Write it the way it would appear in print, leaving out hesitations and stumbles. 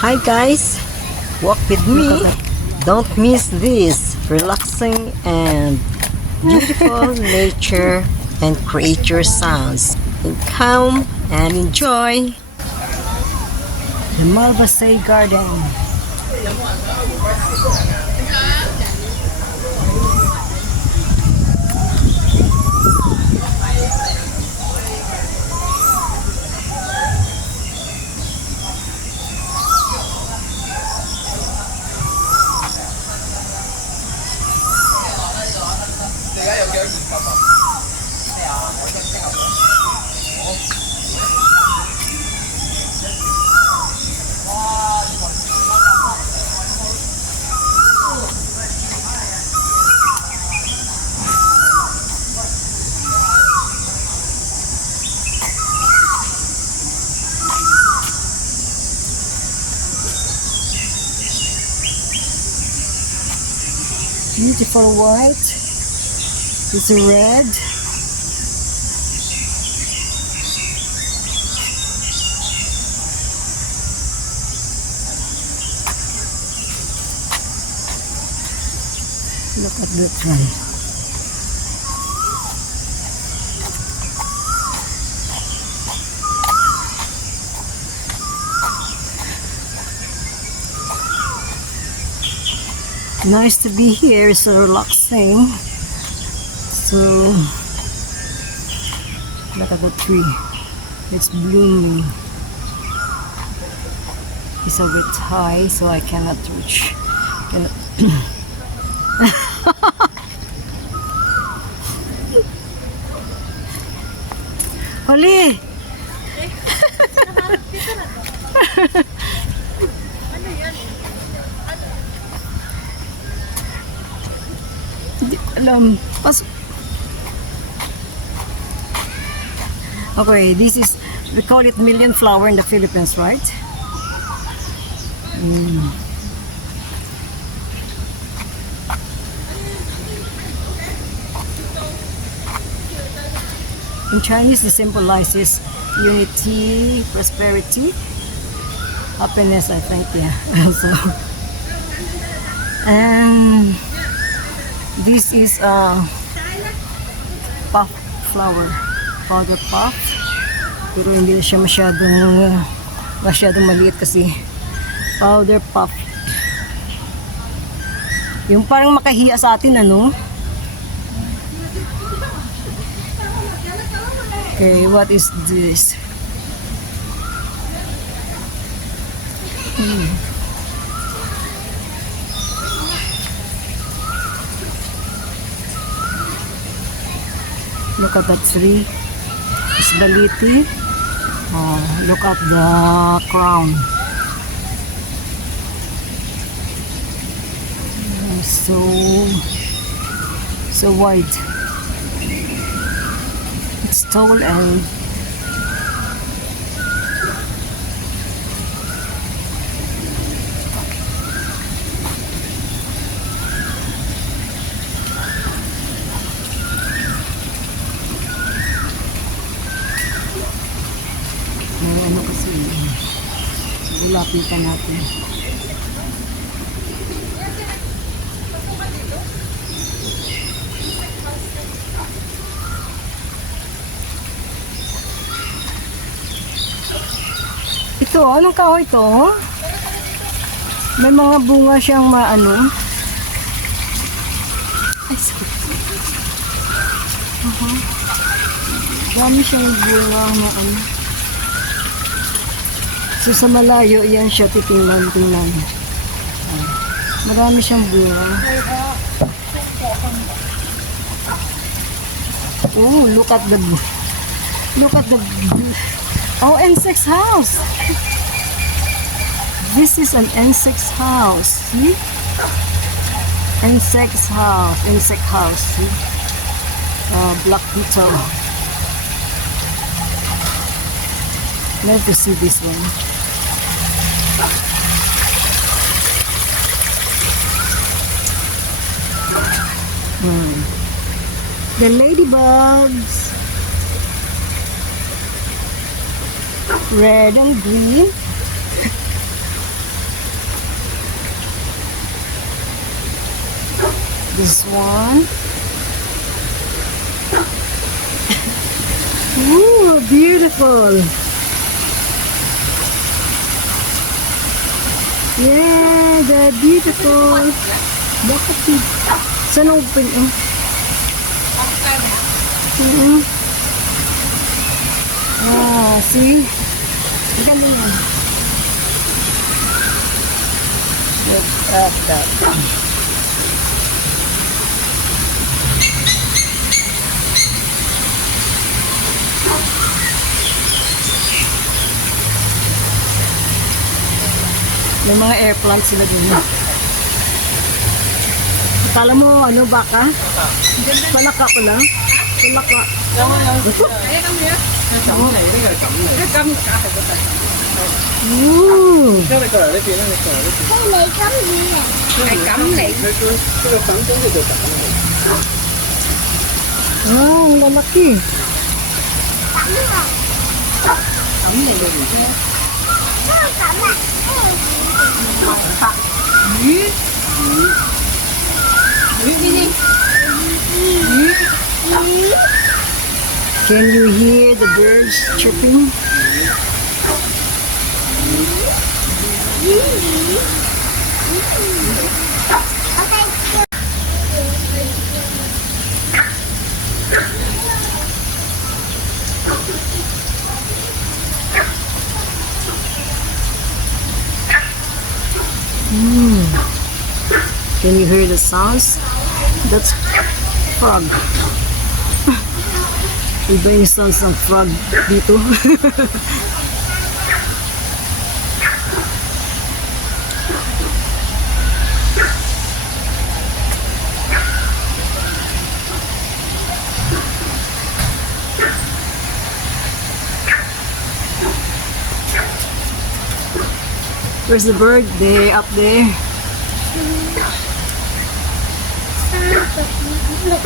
Hi guys, walk with me. Don't miss this relaxing and beautiful nature and creature sounds. Come and enjoy the Malvasay Garden. Beautiful white. It's red. Look at the tree. Nice to be here. It's so relaxing. So look at the tree. It's blooming. It's a bit high, so I cannot reach. Holi! Hindi ko alam. Okay, this is, we call it million flower in the Philippines, right? In Chinese, it symbolizes unity, prosperity, happiness, I think, yeah. So, and this is a puff flower, powder puff. Pero hindi siya masyadong maliit kasi powder puff. Yung parang makahiya sa atin, ano? Okay, what is this? Look at that tree. It's baliti. Oh, look at the crown. So wide. It's tall and ano kasi lapitan natin. Ito, anong kahoy ito? May mga bunga siyang maano. Ay, sakit. Dami siyang bunga maano. So sa malayo, yan siya titingnan. Marami siyang bunga. Oh, look at the oh, insect house. This is an insect house. See? Insect house. See? Black beetle. Love to see this one. The ladybugs. Red and green. this one. Ooh, beautiful. Yeah, they're beautiful. Bakit? Saan open? Ah, see? Ang galing yan. Look at that. May mga air plants sila din. Akala mo, ano, baka? Palaka ko lang? Palaka. Ooh. Ah, ang lalaki. Can you hear the birds chirping? Can you hear the sounds? That's frog. Iba yung sounds ng frog dito. Where's the bird? There, up there. Look.